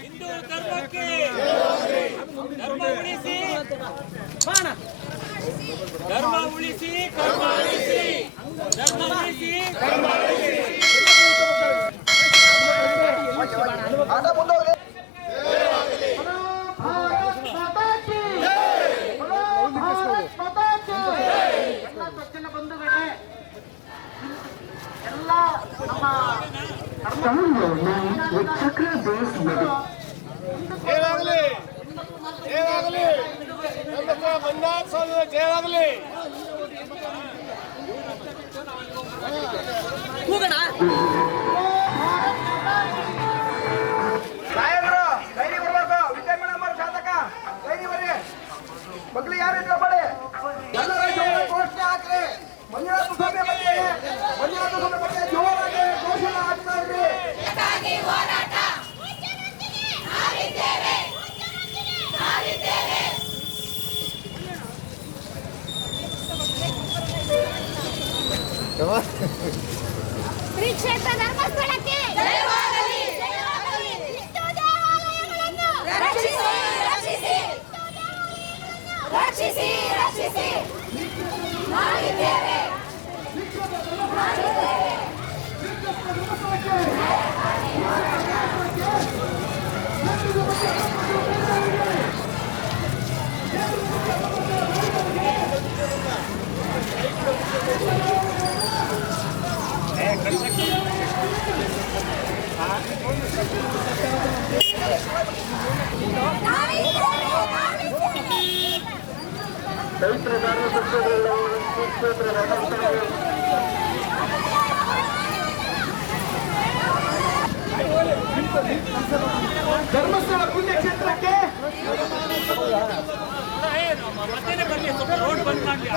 ಹಿಂದೂ ಧರ್ಮಕ್ಕೆ ಧರ್ಮ ಉಳಿಸಿ. ಧರ್ಮ ಉಳಿಸಿ ಕರ್ಮ ಉಳಿಸಿ. ಧರ್ಮ ಉಳಿಸಿ. ಮುಂದೋಗ್ಲಿ చేరదులే ಶ್ರೀ ಕ್ಷೇತ್ರ ಧರ್ಮಸ್ಥಳಕ್ಕೆ ರಕ್ಷಿಸಿ ರಕ್ಷಿಸಿ. ಮಾಡಿದ್ದೇವೆ ಮಾಡಿದ್ದೇವೆ ಧರ್ಮಸ್ಥಳ ಪುಣ್ಯಕ್ಷೇತ್ರಕ್ಕೆ ಮತ್ತೇನೆ ಬರಲಿ ಸ್ವಲ್ಪ ರೋಡ್ ಬಂದ್ ಮಾಡ್ಲಿ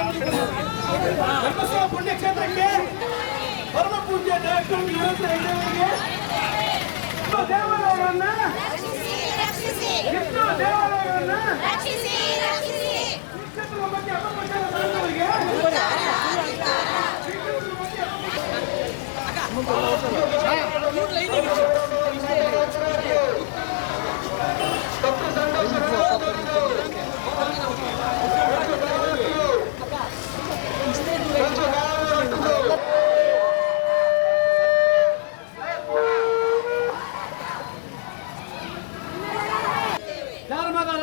ಧರ್ಮಸ್ಥಳ ಪುಣ್ಯಕ್ಷೇತ್ರಕ್ಕೆ ಪರಮ ಪೂಜ್ಯ ಡಾಕ್ಟರ್ ಇವತ್ತೈದವರಿಗೆ ದೇವಾಲಯಗಳನ್ನ ರಕ್ಷಿಸಿ ರಕ್ಷಿಸಿ ಎಷ್ಟು ದೇವಾಲಯಗಳನ್ನ ಕ್ಷೇತ್ರದ ಬಗ್ಗೆ ಅಪಪ್ರಚಾರ ಮಾಡಿದವರಿಗೆ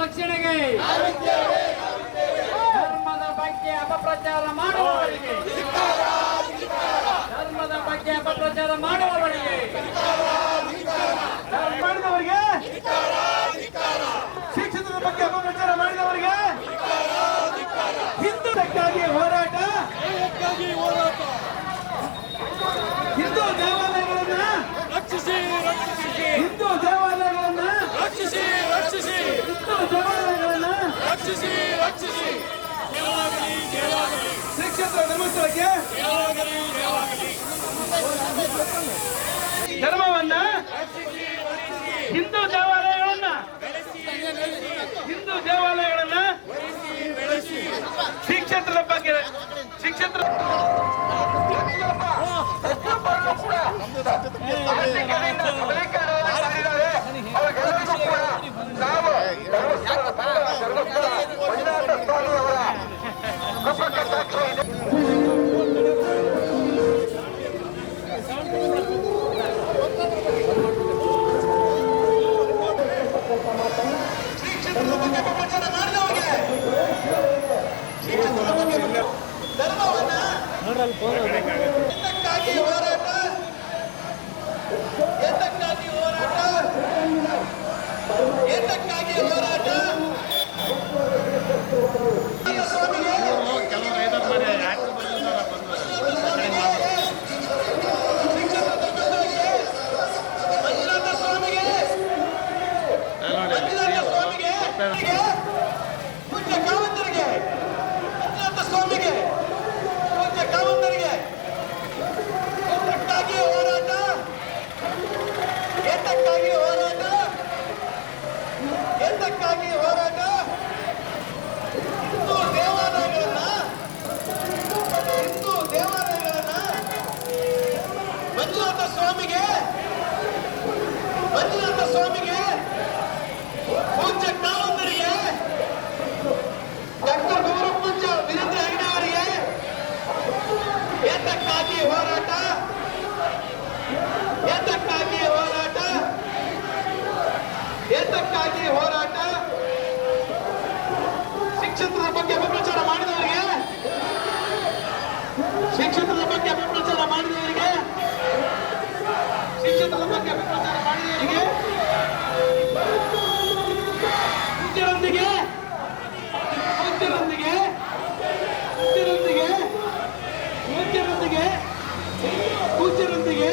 ರಕ್ಷಣೆಗೆ ಧರ್ಮದ ಬಗ್ಗೆ ಅಪಪ್ರಚಾರ ಮಾಡುವವರಿಗೆ ಧರ್ಮದ ಬಗ್ಗೆ ಅಪಪ್ರಚಾರ ಮಾಡುವವರಿಗೆ ಮಾಡಿದವರಿಗೆ ಶಿಕ್ಷಣದ ಬಗ್ಗೆ ಅಪಪ್ರಚಾರ ಮಾಡಿದವರಿಗೆ ಹಿಂದುಕ್ಕಾಗಿ ಹೋರಾಟ ಹಿಂದೂ ದೇವಾಲಯಗಳನ್ನ ರಕ್ಷಿಸಿ ರಕ್ಷಿಸಿ ಹಿಂದೂ ದೇವಾಲಯಗಳನ್ನ ರಕ್ಷಿಸಿ ರಕ್ಷಿಸಿ ಹಿಂದೂ ದೇವಾಲಯಗಳನ್ನ ರಕ್ಷಿಸಿ ರಕ್ಷಿಸಿ ಜಯವಾಗಲಿ ಜಯವಾಗಲಿ ಶ್ರೀ ಕ್ಷೇತ್ರ ಧರ್ಮಸ್ಥಳಕ್ಕೆ ಪೂಜ್ಯ ಏತಕ್ಕಾಗಿ ಹೋರಾಟ. ಶಿಕ್ಷಕರ ಬಗ್ಗೆ ಅಪಪ್ರಚಾರ ಮಾಡಿದವರಿಗೆ. ಶಿಕ್ಷಕರ ಬಗ್ಗೆ ಅಪಪ್ರಚಾರ ಮಾಡಿದವರಿಗೆ. ಶಿಕ್ಷಕರ ಬಗ್ಗೆ ಅಪಪ್ರಚಾರ ಮಾಡಿದವರಿಗೆ. ಮುಖ್ಯರೊಂದಿಗೆ ಮುಖ್ಯರೊಂದಿಗೆ ಮುಖ್ಯರೊಂದಿಗೆ ಮುಖ್ಯರೊಂದಿಗೆ ಮುಖ್ಯರೊಂದಿಗೆ